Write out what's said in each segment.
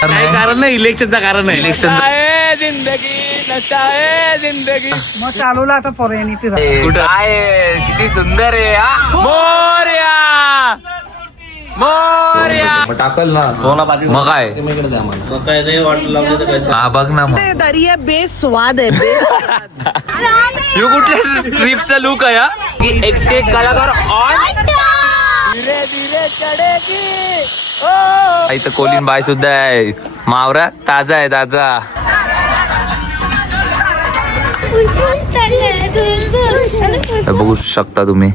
काय कारण नाही, इलेक्शनचं कारण आहे. इलेक्शन जिंदगी मग चालवलं आता पोरांनी फिरा. कुठं आहे? किती सुंदर आहे हा. मोरया मोरया टाकल ना. मग काय हा बघ ना. मग दरिया बेस्वाद आहे. ह्यो कुठल्या ट्रिपचा लुक आहे हा? की 101 कलाकार ऑन. इथं कोलीन बाय सुद्धा आहे. मावरा ताजा आहे ताजा. बघू शकता तुम्ही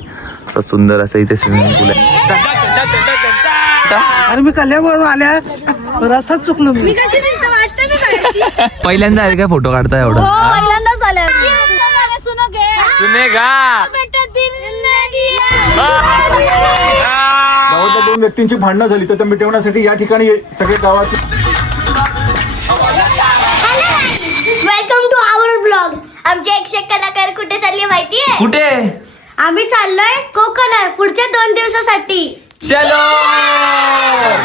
असं सुंदर असं इथे स्विमिंग पूल आहे. अरे मी कल्याणवरून आल्या रस्ताच चुकलो मी. कशी दिसते वाटतं ना बाहेरची? पहिल्यांदा आहे काय फोटो काढता एवढं? हो, पहिल्यांदाच आल्या. सुनोगे सुने का बेटा दिल ने दिया. गावातल्या 2 व्यक्तींची भांडणं झाली तर त्या मिटवण्यासाठी या ठिकाणी सगळे गावात. Welcome to our blog. आमचे 101 कलाकार कुठे चालले माहितीये? कुठे? आम्ही चाललोय कोकणात पुढच्या 2 दिवसासाठी. चलो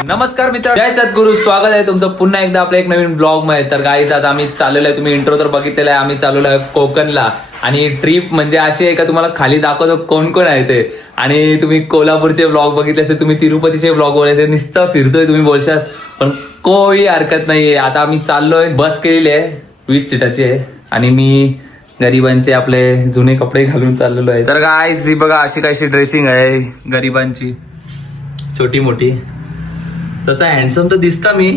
नमस्कार मित्र, जय सद्गुरु. स्वागत आहे तुमचं पुन्हा एकदा आपल्या एक नवीन ब्लॉग मध्ये. तर गाईज आज आम्ही चाललेलो आहे, तुम्ही इंट्रो तर बघितलेला आहे. आम्ही चाललेलो आहे कोकणला. आणि ट्रिप म्हणजे अशी आहे का तुम्हाला खाली दाखवतो कोण कोण आहे ते. आणि तुम्ही कोल्हापूरचे ब्लॉग बघितले असेल, तुम्ही तिरुपतीचे ब्लॉग बोलायचे, नुसतं फिरतोय तुम्ही बोलशाल, पण कोई हरकत नाहीये. आता आम्ही चाललोय, बस केलेली आहे 20 सीटाची आहे. आणि मी गरिबांचे आपले जुने कपडे घालून चाललेलो आहे. तर गाईज बघा अशी काहीशी ड्रेसिंग आहे गरिबांची, छोटी मोठी. तसं हँडसम तर दिसता मी,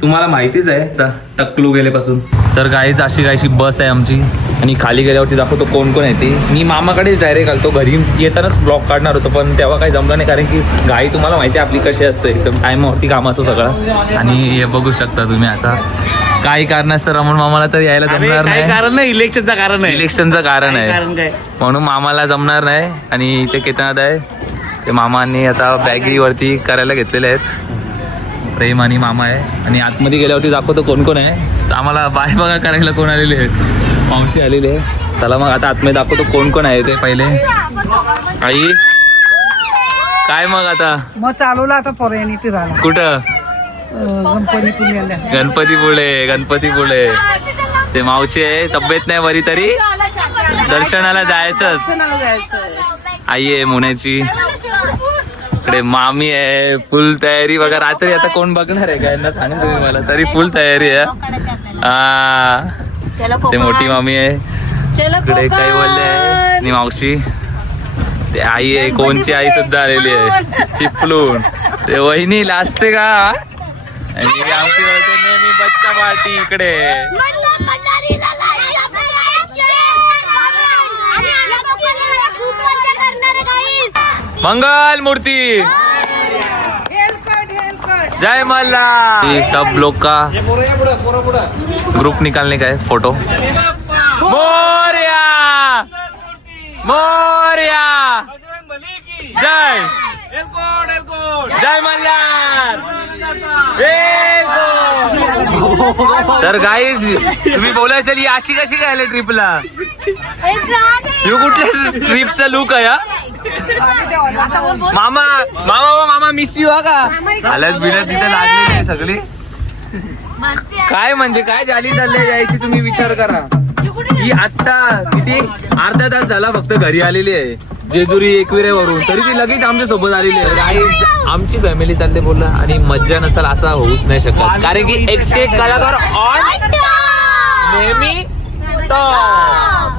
तुम्हाला माहितीच आहे टकलू गेल्यापासून. तर गाईज अशी काहीशी बस आहे आमची. आणि खाली गेल्यावरती दाखवतो कोण कोण आहे ते. मी मामाकडेच डायरेक्ट आलतो, घरी येतानाच ब्लॉग काढणार होतो पण तेव्हा काही जमलं नाही, कारण की गाई तुम्हाला माहिती आहे आपली कशी असते, एकदम टायमावरती काम असतो सगळं. आणि हे बघू शकता तुम्ही आता काही कारणास्तव रमण मामाला तर यायला जमणार काय नाही. कारण नाही, इलेक्शनचं कारण आहे. इलेक्शनचं कारण आहे कारण काय? म्हणून मामाला जमणार नाही. आणि इथे केतनाथ आहे, ते मामांनी आता बॅगरीवरती करायला घेतलेले आहेत. प्रेम आणि मामा आहे. आणि आतमध्ये गेल्यावरती दाखवतो कोण कोण आहे. आम्हाला बाय बघा करायला कोण आलेले आहेत, मावशी आलेले आहे. चला मग आता आतमध्ये दाखवतो कोण कोण आहे ते. पहिले आई काय मग आता मग चालवलं आता पोरांनी फिरायला. कुठं? गणपतीपुळ्याला. गणपतीपुळे. ते मावशी आहे, तब्येत नाही बरी तरी दर्शनाला जायचंच. आई आहे मुण्याची, इकडे मामी आहे. फुल तयारी बघा. रात्री आता कोण बघणार आहे का यांना सांगा तुम्ही मला, तरी फुल तयारी आहे. ते मोठी मामी आहे, इकडे काही बोलले आहे आणि मावशी. ते आई आहे, कोणची आई सुद्धा आलेली आहे चिपलून. ते वहिनी लाजते का? आणि आमची नेहमी बच्चा पार्टी इकडे. मंगल मूर्ती जय मल्ला. ये सब लोग का ग्रुप निकालने का है फोटो. मोरया मोरया जय जय मल्हार. तर गाईज तुम्ही बोलायचं अशी कशी काय ट्रिपला? ह्यो कुठल्या ट्रिपचा लुक आहे हा? मामा मामा मामा मिस यू हा का? आल्याच बिना तिथे लागलेली आहे सगळी. काय म्हणजे काय झाली चालले यायची तुम्ही विचार करा. ही आत्ता किती अर्धा तास झाला फक्त घरी आलेली आहे जेजुरी एकविरेवरून, तरी ती लगेच आमच्या सोबत आलेली आहे. आमची फॅमिली चालते बोलला आणि मज्जा नसेल असा होऊच नाही शकत, कारण की 101 कलाकार ऑन नेहमी टॉप,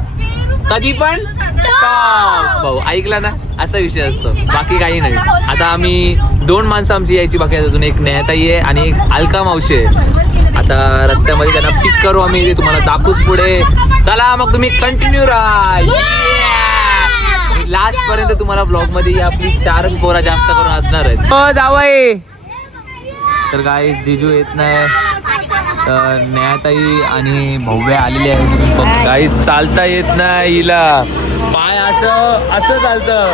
कधी पण टॉप. भाऊ ऐकला ना, असा विषय असतो, बाकी काही नाही. आता आम्ही 2 माणसं आमची यायची बाकी आहे अजून. एक नेहाताई आहे आणि एक अलका मावशी आहे. आता रस्त्यामध्ये त्यांना पिक करू आम्ही, ते तुम्हाला दाखवूच पुढे. चला मग तुम्ही कंटिन्यू राहा. लास्ट पर्यंत तुम्हाला ब्लॉग मध्ये आपली 4च पोरा जास्त करून असणार आहेत. हो जावई. तर काय जिजू येत नाही, तर नेहाताई आणि भव्य आलेले आहेत. काही चालता येत नाही हिला, पाय असं असं चालतं,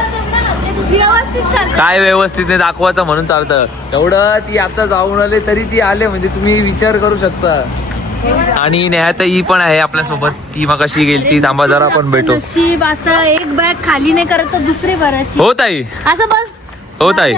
काय व्यवस्थित नाही दाखवायचं म्हणून चालतं. एवढं ती आता जाऊन आले तरी ती आले म्हणजे तुम्ही विचार करू शकता. आणि नेहाताई पण आहे आपल्या सोबत, ती मग कशी गेली ती. थांबा जरा आपण भेटू. असं एक बॅग खाली नाही करत तर दुसरी भरायची. हो ताई, असं बस. हो ताई.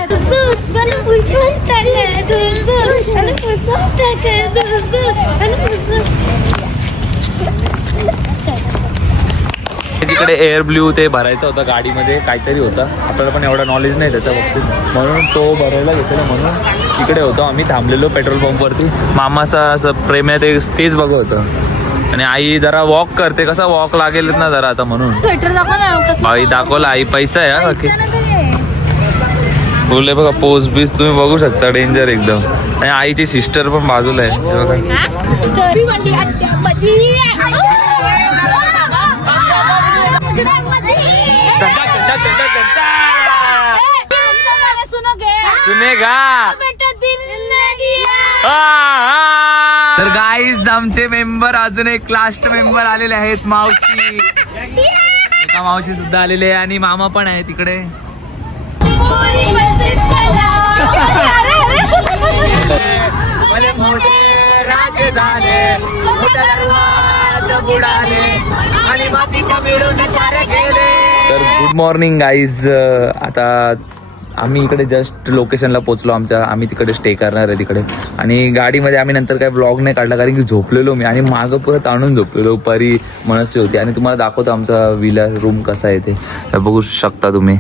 इकडे एअर ब्ल्यू ते भरायचं होतं गाडीमध्ये, काहीतरी होतं. आपल्याला पण एवढं नॉलेज नाही त्याच्या बाबतीत, म्हणून तो भरायला घेतलेला. म्हणून इकडे होतो आम्ही थांबलेलो पेट्रोल पंपवरती. मामाचा असं प्रेम आहे तेच बघत होतं. आणि आई जरा वॉक करते, कसा वॉक लागेल ना जरा आता, म्हणून स्वेटर दाखव ना. आई दाखवला. आई पैसा आहे बाकी बोलले बघा. पोज बीस तुम्ही बघू शकता, डेंजर एकदम. आणि आईची सिस्टर पण बाजूला आहे हे बघा. सुनेगा. तर गाईज आमचे मेंबर अजून एक लास्ट मेंबर आलेले आहेत, मावशी. एका मावशी सुद्धा आलेले आहे आणि मामा पण आहे तिकडे. तर गुड मॉर्निंग गाईज. आता आम्ही इकडे जस्ट लोकेशनला पोहोचलो आम्ही तिकडे स्टे करणार आहे तिकडे. आणि गाडीमध्ये आम्ही नंतर काय ब्लॉग नाही काढला, कारण की झोपलेलो मी आणि मागं पुरं ताणून झोपलेलो. दुपारी मनस्वी होती. आणि तुम्हाला दाखवतो आमचा विला रूम कसा आहे ते बघू शकता तुम्ही.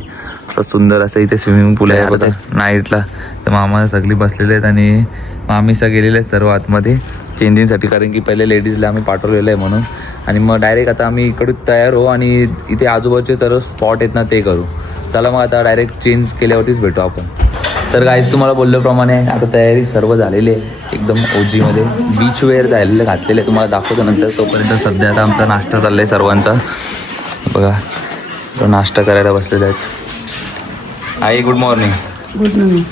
असं सुंदर असं इथे स्विमिंग पूल आहे आता नाईटला. तर मामा सगळी बसलेले आहेत आणि मामीसा गेलेले आहेत सर्व आतमध्ये चेंजिंगसाठी, कारण की पहिले लेडीजला आम्ही पाठवलेलं आहे म्हणून. आणि मग डायरेक्ट आता आम्ही इकडे तयार हो आणि इथे आजूबाजूचे सर्व स्पॉट आहेत ना ते करू. चला मग आता डायरेक्ट चेंज केल्यावरतीच भेटू आपण. तर गाईज तुम्हाला बोलल्याप्रमाणे आता तयारी सर्व झालेली आहे एकदम ओजीमध्ये. बीच वेअर झालेलं घातलेलं आहे, तुम्हाला दाखवतो नंतर. तोपर्यंत सध्या आता आमचा नाश्ता चालला आहे सर्वांचा. बघा नाश्ता करायला बसलेले आहेत. आई गुड मॉर्निंग. Good morning.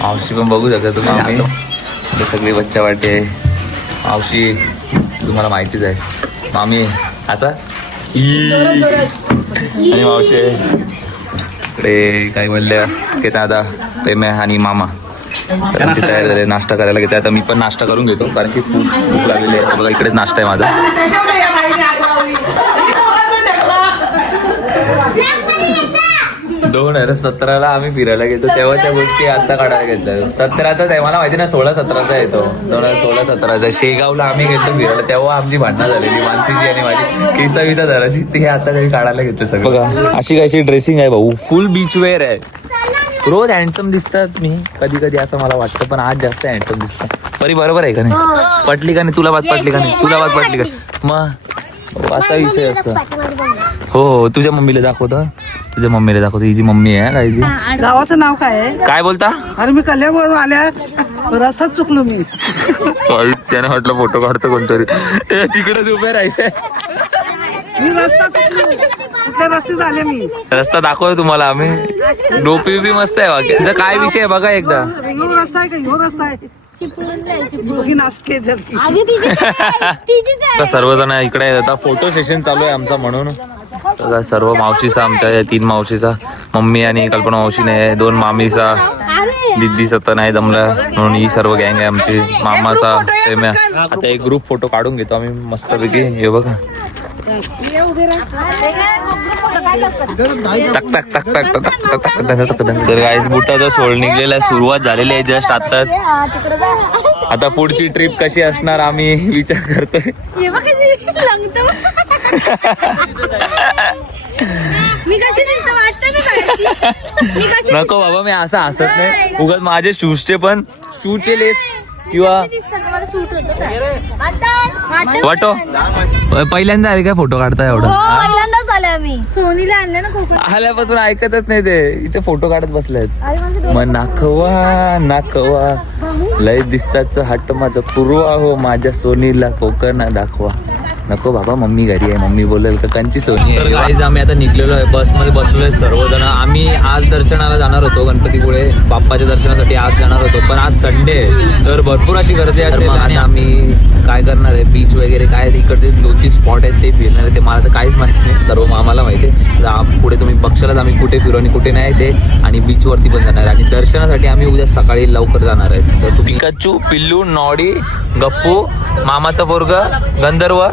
मावशी पण बघू शकता तुम्ही. आम्ही सगळी बच्चा वाटे आहे. मावशी तुम्हाला माहितीच आहे, मामी असा आणि मावशी इकडे काही बोलल्या की दादा प्रेम्या आणि मामा. तर आमची तयार झाले, नाश्ता करायला घेते. आता मी पण नाश्ता करून घेतो, कारण की खूप भूक लागलेली आहे. बघा इकडेच नाश्ता आहे माझा. दोन 2017 आम्ही फिरायला गेलो, तेव्हाच्या गोष्टी आता काढायला घेतल्या. 17चा आहे मला माहिती ना, 16-17चा येतो. 2016-17 शेगावला आम्ही गेलो फिरायला, तेव्हा आमची भांडणं झालेली मानसीची आणि माझी केसा धराची. ते आता काही काढायला घेतलं सगळं. बघा अशी कशी ड्रेसिंग आहे भाऊ, फुल बीच वेअर आहे. रोज हँडसम दिसतात मी कधी कधी असं मला वाटतं, पण आज जास्त हँडसम दिसतात. परी बरोबर आहे का नाही? पटली का नाही तुला? बात पटली का नाही तुला? बात पटली का? मग असा विषय असतो. हो तुझ्या मम्मीला दाखवतो, तुझ्या मम्मीला दाखवतो. ही जी मम्मी आहे का हिची? गावाचं नाव काय आहे? काय बोलता? अरे मी कल्याणवरून आल्या, रस्ताच चुकलो मी. त्याने म्हटलं फोटो काढतो कोणतरी, तिकडेच उभे राहिले. मी रस्ता चुकलो, कुठल्या रस्ते आले मी. रस्ता दाखवतो तुम्हाला आम्ही. डोपी बिपी मस्त आहे वाक्याचा. काय विषय आहे बघा एकदा. ह्यो रस्ता आहे का ह्यो रस्ता आहे? नासके जलकी. सर्वजण इकडे आता फोटो सेशन चालू आहे आमचा, म्हणून सर्व मावशीचा, आमच्या या 3 मावशीचा, मम्मी आणि कल्पना मावशीने 2 मामीचा, दिदीचा तर नाही जमला म्हणून ही सर्व गँग आहे आमची. मामाचा प्रेम्या. आता एक ग्रुप फोटो काढून घेतो आम्ही मस्तपैकी. हे बघा टक टक टक टक टक टक टक टक. तर गाईस बुटाचा सोळ निघलेला आहे, सुरुवात झालेली आहे जस्ट आताच. आता पुढची ट्रिप कशी असणार आम्ही विचार करतोय. नको बाबा, मी असं हसत नाही उगाच. माझे शूजचे पण शूजचे लेस किंवा वाटो. पहिल्यांदा आले काय फोटो काढताय एवढं? पहिल्यांदाच आले आम्ही. सोनीला आणलं ना कोकण. आल्यापासून ऐकतच नाही ते, इथे फोटो काढत बसलेत. मग नाखवा लय दिसाचं हट्ट माझं पुरवा हो, माझ्या सोनीला कोकण दाखवा. नको बाबा, मम्मी घरी आहे, मम्मी बोलेल का कंची सोनी आहे. गाईज आम्ही आता निघलेलो आहे, बसमध्ये बसलोय सर्वजण. आम्ही आज दर्शनाला जाणार होतो, गणपतीपुळे बाप्पाच्या दर्शनासाठी आज जाणार होतो, पण आज संडे आहे तर भरपूर अशी गर्दी आहे. मग आता आम्ही काय करणार आहे, बीच वगैरे काय इकडचे 2-3 स्पॉट आहेत ते फिरणार आहे. ते मला तर काहीच माहिती नाही, सर्व आम्हाला माहिती आहे. पुढे तुम्ही बघशालच आम्ही कुठे फिरू आणि कुठे नाही ते. आणि बीचवरती पण जाणार आहे. आणि दर्शनासाठी आम्ही उद्या सकाळी लवकर जाणार आहे. तर तुम्ही कच्चू, पिल्लू, नॉडी, गप्पू, मामाचा पोरग, गंधर्व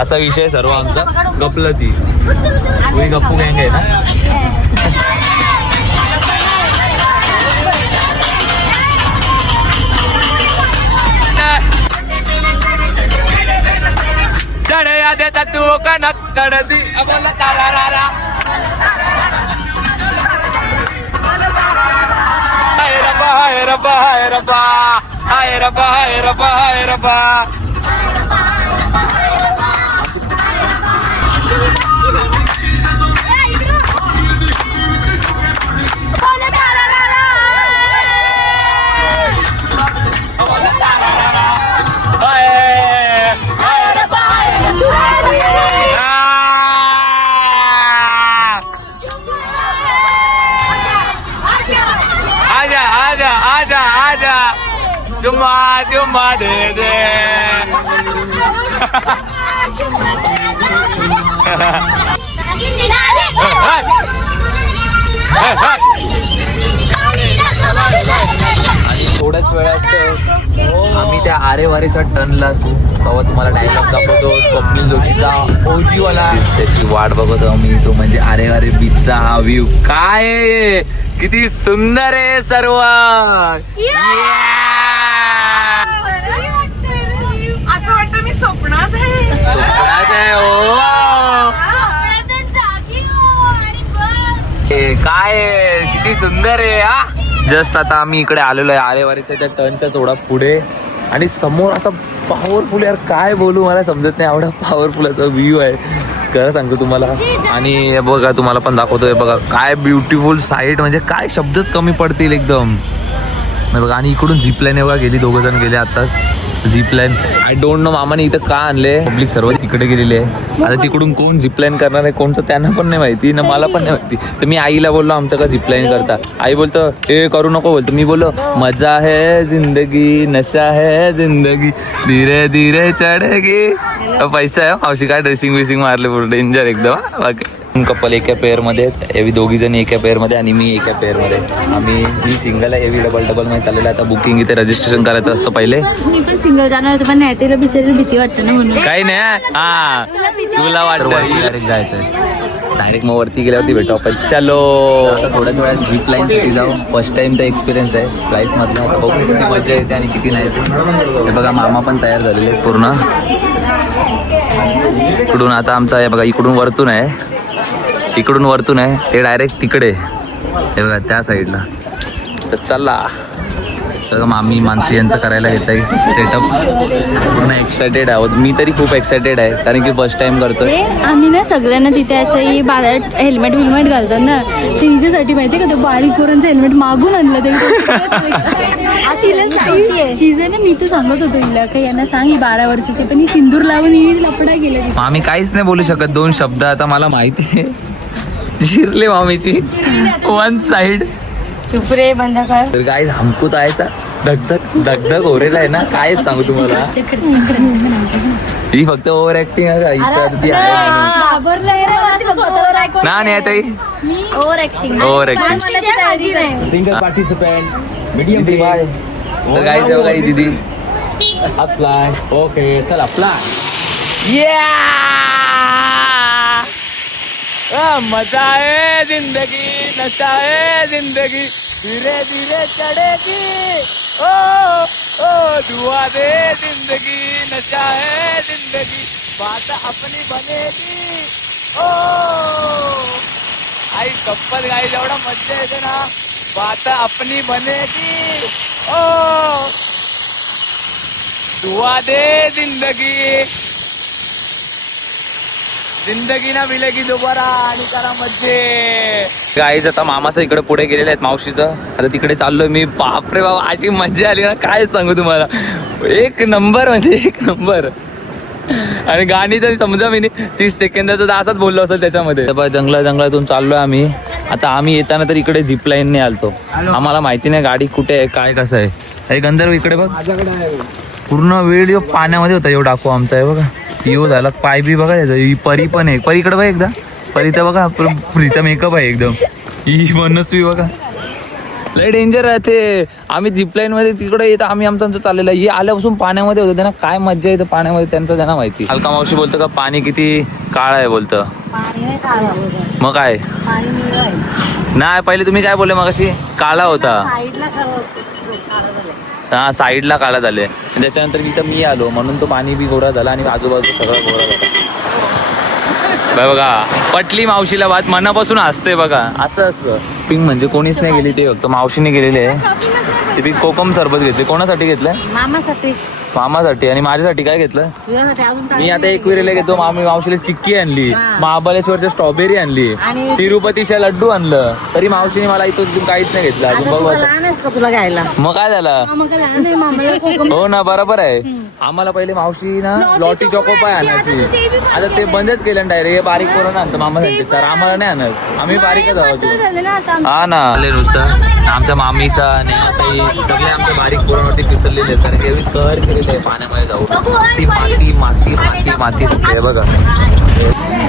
असा विषय सर्व आमचा. गपलं ती गप्पू गँग आहे ना. घड्या देता तू कनक कडती बोला तारारारा. हाय रब्बा हाय रब्बा हाय रब्बा हाय रब्बा हाय रब्बा हाय रब्बा. आजा आजा आजा आजा चुम्मा चुम्मा दे दे. थोड्याच वेळात आम्ही त्या आरेवारेच्या टर्नला असू तेव्हा तुम्हाला डायलॉग दाखवतो स्वप्नील जोशीचा ओजीवाला. त्याची वाट बघतो आम्ही. तो म्हणजे आरेवारे बीचचा हा व्ह्यू काय आहे, किती सुंदर आहे सर्व. असं वाटतं मी स्वप्नात आहे. स्वप्नात आहे, हो. काय आहे, किती सुंदर आहे हा. जस्ट आता आम्ही इकडे आलेलो आहे आरेवारीच्या त्या टर्नच्या थोडा पुढे आणि समोर असा पॉवरफुल, यार काय बोलू मला समजत नाही, एवढा पॉवरफुल असा व्ह्यू आहे खरं सांगतो तुम्हाला. आणि बघा तुम्हाला पण दाखवतोय बघा काय ब्युटिफुल साईट, म्हणजे काय शब्दच कमी पडतील एकदम बघा. आणि इकडून झिपलाईन बघा गेली, 2 जण गेले आताच झिपलाईन. आय डोंट नो मामाने इथं का आणले, पब्लिक सर्व तिकडे गेलेली आहे. आता तिकडून कोण झिपलाईन करणार आहे कोणतं त्यांना पण नाही माहिती ना मला पण नाही माहिती. तर मी आईला बोललो आमचं का झिपलाईन करता. आई बोलतो हे करू नको बोलतो. मी बोललो मजा है जिंदगी नशा है जिंदगी धीरे धीरे चढेगी. पैसा आहे मावशी काय ड्रेसिंग विसिंग मारले पूर्ण डेंजर एकदम. बाकी कपल एका पेअर मध्ये, एवी 2 जण एका पेअर मध्ये आणि मी एका पेअर मध्ये. मी सिंगल आहे, एवी डबल मध्ये चाललेलं. आता बुकिंग इथे रजिस्ट्रेशन करायचं असतं पहिले. मी पण सिंगल जाणार होते पण नाही, तिला बिचारीला भीती वाटते ना म्हणून. काही नाही हा तुला वाटतं डायरेक्ट जायचं, डायरेक्ट मग वरती गेल्यावरती भेटू आपण. चलो आता थोड्याच वेळात झिप लाईन साठी जाऊ. फर्स्ट टाइमचा एक्सपिरियन्स आहे लाईफ मधला. आता बघू किती मजा येते आणि किती नाही येते. हे बघा मामा पण तयार झालेले आहेत पूर्ण. इकडून आता आमचा हे बघा इकडून वरतून आहे, इकडून वरतून आहे ते डायरेक्ट तिकडे हे बघा त्या साईडला. तर चला तर मामी मानसी यांचं करायला घेत आहे सेटअप. पूर्ण एक्सायटेड आहोत, मी तरी खूप एक्सायटेड आहे कारण की फर्स्ट टाइम करतोय. आम्ही ना सगळ्यांना तिथे असं बाजारात हेल्मेट विल्मेट घालतात ना, ते हिच्यासाठी माहिती का, तो बारीक पोरांचं हेल्मेट मागून आणलं ते. हिचं ना मी तर सांगत होतो हिला का यांना सांग ही 12 वर्षाची, पण ही सिंदूर लावून ही लपडा गेला. मामी काहीच नाही बोलू शकत, 2 शब्द आता मला माहिती आहे. शिरले मामीची वन साइड. चुप रे बंद कर. तर काय हमको तर आहेसा धगधग धगधग ओरेला आहे ना, काय सांगू तुम्हाला. ही फक्त ओव्हर ऍक्टिंग आहे ती आहे. ना नाही ताई over acting. Over acting. Single participant medium by. तर काय बघा ही दीदी अप्लाय. ओके चल अप्लाय. मजा है जिंदगी नशा है जिंदगी धीरे धीरे चढ़ेगी. ओ ओ दुआ दे जिंदगी नशा है जिंदगी बात अपनी बनेगी. ओ आई कप्पल गाई एवढा मजा येते ना, बात अपनी बनेगी. ओ दुआ दे जिंदगी जिंदगी ना मिलेगी दोबारा आणि करा मज्जे. गाईज आता मामाचं इकडे पुढे गेलेले आहेत मावशीचं. आता तिकडे चाललोय मी. बापरे बाबा अशी मज्जा आली ना काय सांगू तुम्हाला. एक नंबर म्हणजे एक नंबर. आणि गाणी तर समजा मी 30 सेकंदाचं तर असाच बोललो असेल त्याच्यामध्ये. जंगलातून चाललोय आम्ही. आता आम्ही येताना तर इकडे झिप लाईनने आलतो. आम्हाला माहिती नाही गाडी कुठे आहे काय कसं आहे. हे गंधर्व इकडे बघ पूर्ण वेळ पाण्यामध्ये होता. एवढा डाकू आमचा आहे बघा. यो झाला पाय बी बघा त्याचा. ही परी पण आहे. परी इकडे बघा एकदा. परी तर बघा प्रीता मेकअप आहे एकदम. ही मनस्वी बघा लय डेंजर राहते. आम्ही झिपलाईन मध्ये तिकडे येतं आम्ही आमचं चाललेलं आहे. हे आल्यापासून पाण्यामध्ये होतं त्यांना काय मज्जा येतं पाण्यामध्ये त्यांचं त्यांना माहिती. अलका मावशी बोलतं का पाणी किती काळ आहे बोलतं. मग काय नाही पहिले तुम्ही काय बोलले मग अशी काळा होता. हा साईडला काळा झाले. त्याच्यानंतर इथं मी आलो म्हणून तो पाणी बी गोरा झाला आणि आजूबाजू सगळा गोरा झाला. बघा पटली मावशीला बात, मनापासून हसते बघा. असं असतं पिंक म्हणजे कोणीच नाही गेली, ते फक्त मावशीने गेलेले आहे. ते बी कोकम सरबत घेतले. कोणासाठी घेतलंय? मामासाठी. मामासाठी. आणि माझ्यासाठी काय घेतलं? तुझ्यासाठी अजून मी आता एकविरेला घेतो. मावशीला चिक्की आणली, महाबळेश्वरच्या स्ट्रॉबेरी आणली, तिरुपतीच्या लड्डू आणलं, तरी मावशीने मला इथून काहीच नाही घेतलं अजून. बघ का तुला घ्यायला? मग काय झालं? हो ना, बरोबर आहे. आम्हाला पहिले मावशी ना लॉटी चॉकोपाय आणायची, आता ते बंदच केलं डायरेक्ट. हे बारीक करून आणतं मामा सांगते सर, आम्हाला नाही आणत, आम्ही बारीकच आहोत. हा ना आले नुसतं. आमच्या मामीचा नाही सगळे आमच्या बारीक पोरांवरती पिसरलेले आहेत, कारण की कहर केलेले आहे पाण्यामध्ये जाऊ. ती माती माती माती माती आहे बघा.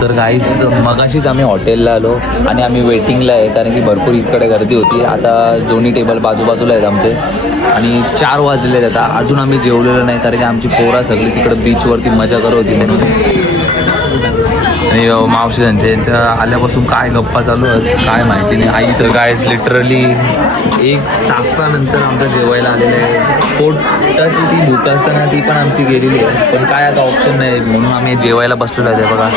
तर गाईस मगाशीच आम्ही हॉटेलला आलो आणि आम्ही वेटिंगला आहे, कारण की भरपूर इकडे गर्दी होती. आता दोन्ही टेबल बाजूबाजूला आहेत आमचे आणि 4 वाजलेले आहेत. आता अजून आम्ही जेवलेलो नाही, कारण की आमची पोरा सगळी तिकडे बीचवरती मजा करत होती म्हणून. आणि मावशी यांच्या आल्यापासून काय गप्पा चालू आहेत काय माहिती नाही. आई तर गायस लिटरली 1 तासानंतर आमचं जेवायला आलेलं आहे. पोटाची ती भूक असताना ती पण आमची गेलेली आहे, पण काय आता ऑप्शन नाही म्हणून आम्ही जेवायला बसलेलो आहे. बघा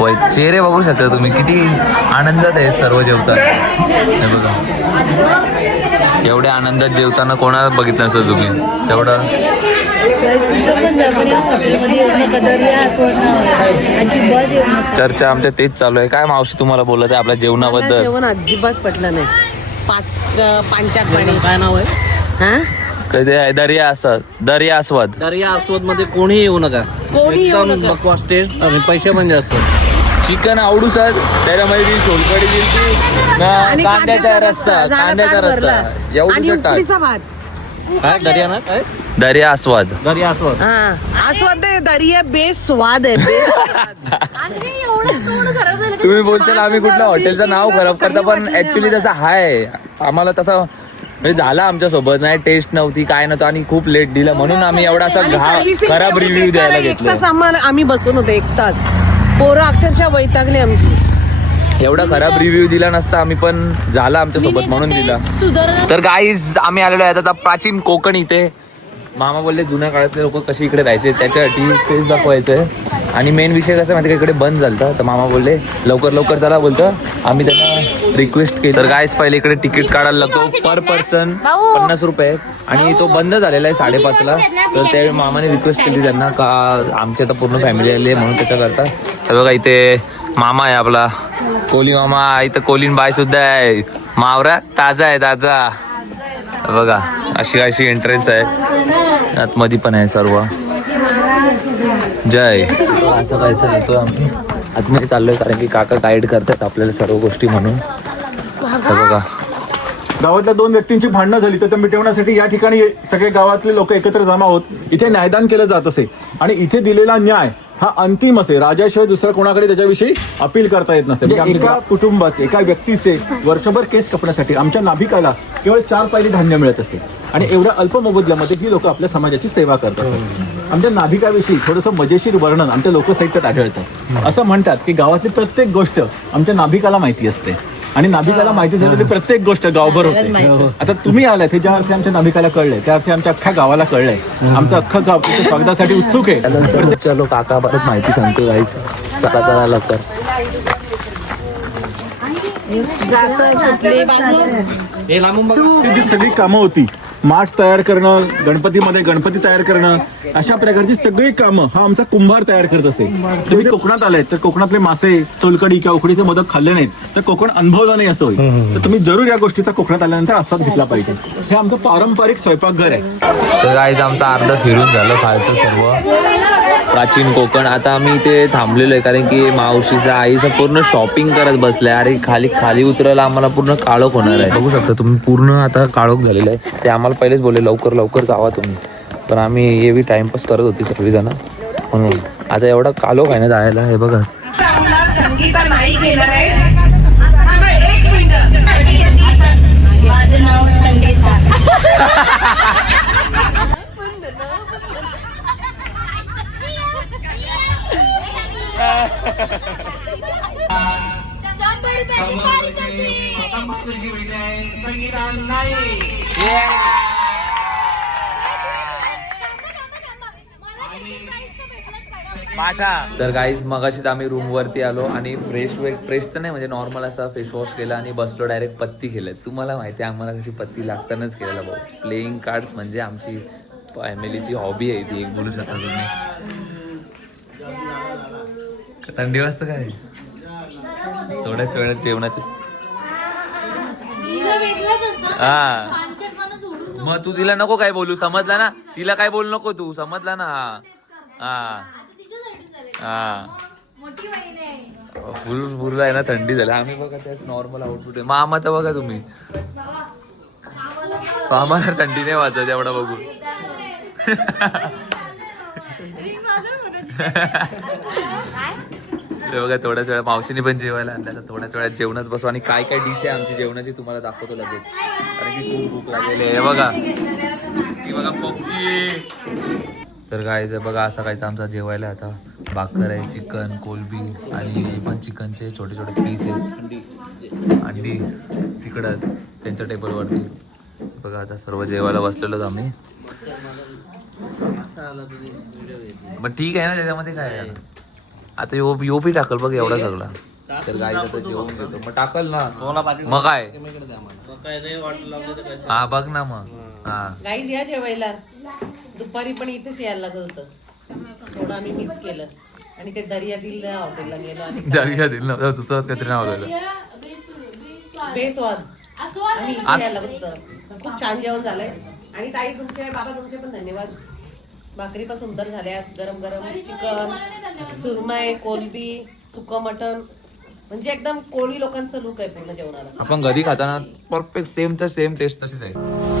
वय चेहरे बघू शकता तुम्ही, किती आनंदात आहे सर्व जेवतात. हे बघा एवढ्या आनंदात जेवताना कोणाला बघितलं नसतं तुम्ही तेवढं. चर्चा आमच्या तेच चालू आहे. काय मावशी तुम्हाला बोलत आहे आपल्या जेवणाबद्दल? जेवण अजिबात पटलं नाही. 5 पाणी काय नाव आहे? हा कधी आहे? दर्या आस्वाद. दर्या आस्वाद मध्ये कोणी येऊ नका, एकदम बकवास टेस्ट आणि पैसे म्हणजे असं. चिकन आवडू सर, त्याच्यामध्ये ती सोलकडी दिली ना, कांद्याचा रस्सा एवढं टाक. उकडीचा भात. काय दर्या ना काय दर्या आस्वाद. दर्या आस्वाद. आस्वाद आहे, दर्या बेस्ट स्वाद आहे. तुम्ही बोलताल आम्ही कुठल्या हॉटेलचं नाव खराब करता, पण ऍक्च्युली तसं हाय. आम्हाला तसं म्हणजे झाला आमच्या सोबत, नाही टेस्ट नव्हती काय नव्हतं आणि खूप लेट दिलं म्हणून आम्ही एवढा असा खराब रिव्ह्यू द्यायला 1 घेतला. तास आम्ही बसून होतो 1 तास. पोरं अक्षरशः वैतागली आमची. एवढा खराब रिव्ह्यू दिला नसता आम्ही, पण झाला आमच्या सोबत म्हणून दिला. तर गाईज आम्ही आलेलो आहेत आता प्राचीन कोकण इथे. मामा बोलले जुन्या काळातले लोक कशी इकडे राहायचे त्याच्यासाठी तेच दाखवायचंय. आणि मेन विषय कसं माहिती का, इकडे बंद झालं तर मामा बोलले लवकर चला बोलतं. आम्ही त्यांना रिक्वेस्ट केली. तर गाईज पहिले इकडे तिकीट काढायला लागतो पर पर्सन 50 रुपये आणि तो बंद झालेला आहे 5:30ला. तर त्यावेळी मामाने रिक्वेस्ट केली त्यांना का आमची आता पूर्ण फॅमिली आली आहे म्हणून त्याच्याकरता. तर बघा इथे मामा आहे आपला कोली मामा, इथं कोलीन बाय सुद्धा आहे. मावरा ताजा आहे ताजा. बघा अशी एंट्रन्स आहे, आतमध्ये पण आहे सर्व. जय असं कायचं येतो आम्ही आतमध्ये चाललोय, कारण की काका गाईड करतात आपल्याला सर्व गोष्टी म्हणून. बघा गावातल्या 2 व्यक्तींची भांडणं झाली तर त्या मिटवण्यासाठी या ठिकाणी सगळे गावातले लोक एकत्र जमा होत इथे न्यायदान केलं जात असे. आणि इथे दिलेला न्याय हा अंतिम असे, राजाशिवाय दुसऱ्या कोणाकडे त्याच्याविषयी अपील करता येत नसते. म्हणजे एका कुटुंबाचे एका व्यक्तीचे वर्षभर केस कापण्यासाठी आमच्या नाभिकाला केवळ 4 पायली धान्य मिळत असे आणि एवढ्या अल्प मोबदल्यामध्ये ही लोक आपल्या समाजाची सेवा करतात. आमच्या नाभिकाविषयी थोडंसं मजेशीर वर्णन आमच्या लोकसाहित्यात आढळतं. असं म्हणतात की गावातली प्रत्येक गोष्ट आमच्या नाभिकाला माहिती असते आणि नाभिकाला माहिती झालेली प्रत्येक गोष्ट गावभर होते. आता तुम्ही आलात हे ज्या अर्थी आमच्या नाभिकाला कळलंय त्या अर्थी आमच्या अख्ख्या गावाला कळलंय. आमचं अख्खं गाव तुमच्या स्वागतासाठी उत्सुक आहे. चलो काका परत माहिती सांगतो जायचं. चला लवकर. जी सगळी कामं होती, माठ तयार करणं, गणपती तयार करणं, अशा प्रकारची सगळी कामं हा आमचा कुंभार तयार करत असे. तुम्ही कोकणात आलाय तर कोकणातले मासे, सोलकडी किंवा उकडीचे मोदक खाल्ले नाहीत तर कोकण अनुभवलं नाही असं होईल. तर तुम्ही जरूर या गोष्टीचा कोकणात आल्यानंतर आस्वाद घेतला पाहिजे. हे आमचं पारंपरिक स्वयंपाकघर आहे. तर गाईज आमचा अर्धा फिरून झालं खायचं सर्व प्राचीन कोकण. आता आम्ही इथे थांबलेलो आहे कारण की मावशीचा आईचं पूर्ण शॉपिंग करत बसलाय. अरे खाली उतरायला आम्हाला पूर्ण काळोख होणार आहे. बघू शकता तुम्ही पूर्ण आता काळोख झालेलं आहे. ते आम्हाला पहिलेच बोलले लवकर जावा तुम्ही, पण आम्ही एवढी टाइमपास करत होती सगळीजण म्हणून. आता एवढा काळोख आहे ना जायला. हे बघा तर गाईज मगाशीच आम्ही रूम वरती आलो आणि फ्रेश तर नाही म्हणजे नॉर्मल असा फेस वॉश केला आणि बसलो डायरेक्ट पत्ती केलं. तुम्हाला माहिती आहे आम्हाला कशी पत्ती लागतानाच केलेला भाऊ. प्लेइंग कार्ड्स म्हणजे आमची फॅमिलीची हॉबी आहे ती, एक बोलू शकता तुम्ही. थंडी वाजता काय थोड्याच वेळात जेवणाचे हा. मग तू तिला नको काय बोलू, समजला ना? तिला काय बोलू नको तू, समजला ना? हा हा फुल आहे ना, थंडी झाली. आम्ही बघा त्याच नॉर्मल आउटफिट आहे. मामा तर बघा तुम्ही, मामाला थंडी नाही वाजत एवढा बघू. ते बघा थोड्याच वेळा मावशीने पण जेवायला आणलं, तर थोड्याच वेळात जेवणात बसू आणि काय काय डिश आहे आमची जेवणाची तुम्हाला दाखवतो लगेच, कारण की खूप भूक लागलेली आहे. बघा ती बघा पप्पी. तर काय बघा असं कायचं आमचा जेवायला आता भाकर आहे, चिकन, कोलबी आणि पण चिकनचे छोटे छोटे पीस आहेत, अंडी तिकडं त्यांच्या टेबलवरती. बघा आता सर्व जेवायला बसलेलोच आम्ही. पण ठीक आहे ना, त्याच्यामध्ये काय आहे आता योपी टाकल बघ एवढा सगळा. तर गाई आता जेवून घेतो मग टाकल ना, मग काय हा बघ ना मग. हा गाईज या जेवायला. दुपारी पण इथेच यायला लागत होतं, थोडं आम्ही मिस केलं आणि ते दर्यादिल हॉटेलला गेलो आणि दर्या दिल ना दुसरं काहीतरी नाव झालं बेस्वाद आम्ही इथे यायला लागत होतं. खूप छान जेवण झालंय. आणि ताई तुमचे, बाबा तुमचे पण धन्यवाद. भाकरी पण सुंदर झाल्या, गरम गरम चिकन, सुरमई, कोलबी, सुकं मटण, म्हणजे एकदम कोळी लोकांचं लुक आहे पूर्ण जेवणाला. आपण घरी खाताना परफेक्ट सेम तर सेम टेस्ट तशीच आहे.